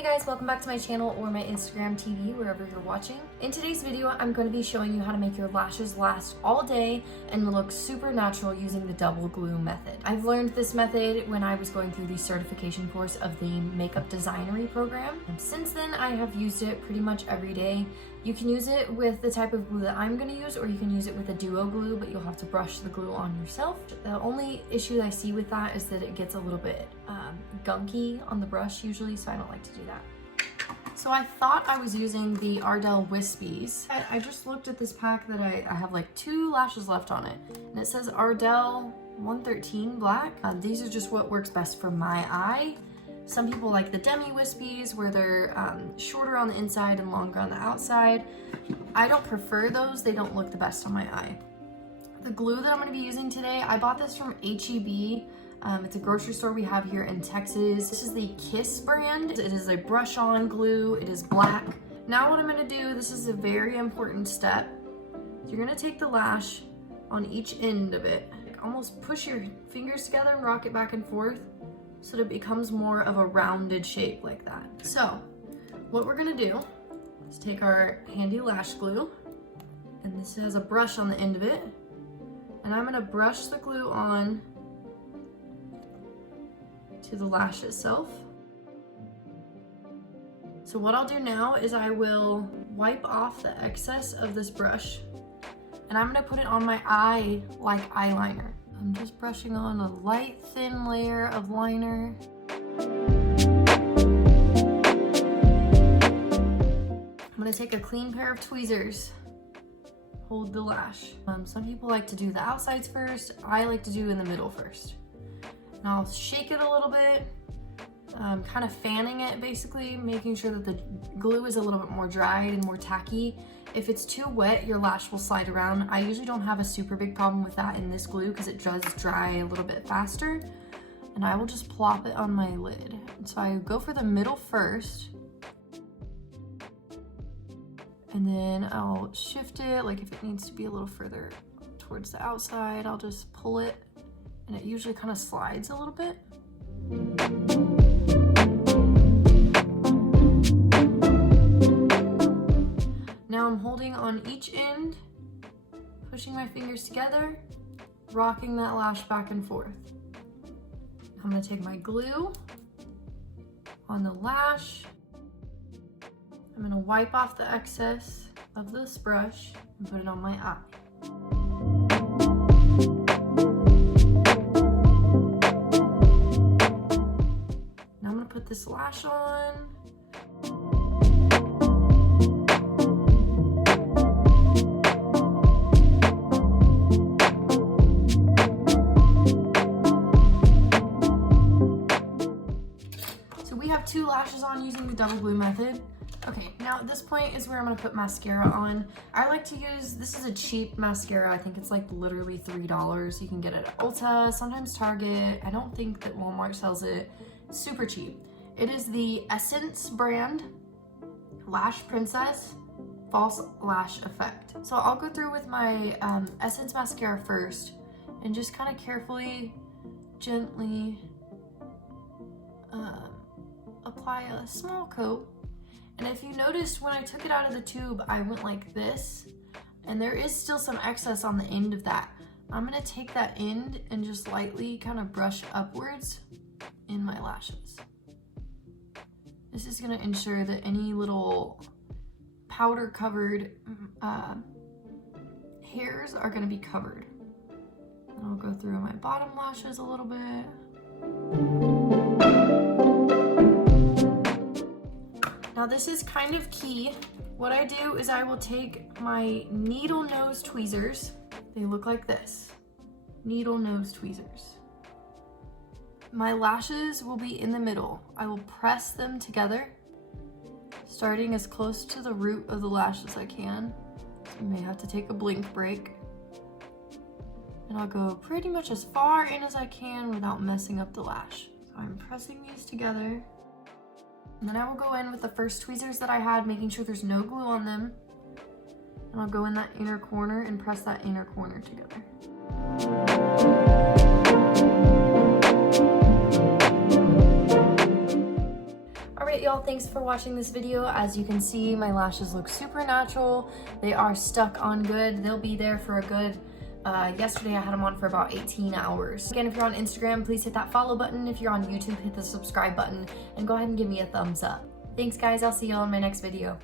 Hey guys, welcome back to my channel or my Instagram TV, wherever you're watching. In today's video, I'm going to be showing you how to make your lashes last all day and look super natural using the double glue method. I've learned this method when I was going through the certification course of the Makeup Designery program. And since then, I have used it pretty much every day. You can use it with the type of glue that I'm going to use, or you can use it with a duo glue, but you'll have to brush the glue on yourself. The only issue I see with that is that it gets a little bit gunky on the brush usually, so I don't like to do that. So I thought I was using the Ardell Wispies. I just looked at this pack that I have like 2 lashes left on it, and it says Ardell 113 black. These are just what works best for my eye. Some people like the Demi Wispies where they're shorter on the inside and longer on the outside. I don't prefer those, they don't look the best on my eye. The glue that I'm going to be using today, I bought this from H-E-B. It's a grocery store we have here in Texas. This is the Kiss brand. It is a brush-on glue. It is black. Now what I'm going to do, this is a very important step. You're going to take the lash on each end of it. Almost push your fingers together and rock it back and forth so that it becomes more of a rounded shape like that. So what we're going to do is take our handy lash glue, and this has a brush on the end of it, and I'm going to brush the glue on to the lash itself. So what I'll do now is I will wipe off the excess of this brush, and I'm gonna put it on my eye like eyeliner. I'm just brushing on a light, thin layer of liner. I'm gonna take a clean pair of tweezers, hold the lash. Some people like to do the outsides first. I like to do in the middle first. And I'll shake it a little bit, kind of fanning it basically, making sure that the glue is a little bit more dried and more tacky. If it's too wet, your lash will slide around. I usually don't have a super big problem with that in this glue because it does dry a little bit faster. And I will just plop it on my lid. And so I go for the middle first. And then I'll shift it, like if it needs to be a little further towards the outside, I'll just pull it. And it usually kind of slides a little bit. Now I'm holding on each end, pushing my fingers together, rocking that lash back and forth. I'm gonna take my glue on the lash. I'm gonna wipe off the excess of this brush and put it on my eye. Put this lash on. So we have 2 lashes on using the double glue method. Okay, now at this point is where I'm gonna put mascara on. I like to use, this is a cheap mascara. I think it's like literally $3. You can get it at Ulta, sometimes Target. I don't think that Walmart sells it. Super cheap. It is the Essence brand Lash Princess False Lash Effect. So I'll go through with my Essence mascara first and just kind of carefully, gently apply a small coat. And if you noticed when I took it out of the tube, I went like this, and there is still some excess on the end of that. I'm gonna take that end and just lightly kind of brush upwards in my lashes. This is gonna ensure that any little powder covered hairs are gonna be covered. And I'll go through my bottom lashes a little bit. Now this is kind of key. What I do is I will take my needle nose tweezers. They look like this, needle nose tweezers. My lashes will be in the middle. I will press them together, starting as close to the root of the lash as I can. So you may have to take a blink break. And I'll go pretty much as far in as I can without messing up the lash. So I'm pressing these together. And then I will go in with the first tweezers that I had, making sure there's no glue on them. And I'll go in that inner corner and press that inner corner together. Alright y'all, thanks for watching this video. As you can see, my lashes look super natural. They are stuck on good. They'll be there for a good, yesterday I had them on for about 18 hours. Again, if you're on Instagram, please hit that follow button. If you're on YouTube, hit the subscribe button and go ahead and give me a thumbs up. Thanks guys, I'll see y'all in my next video.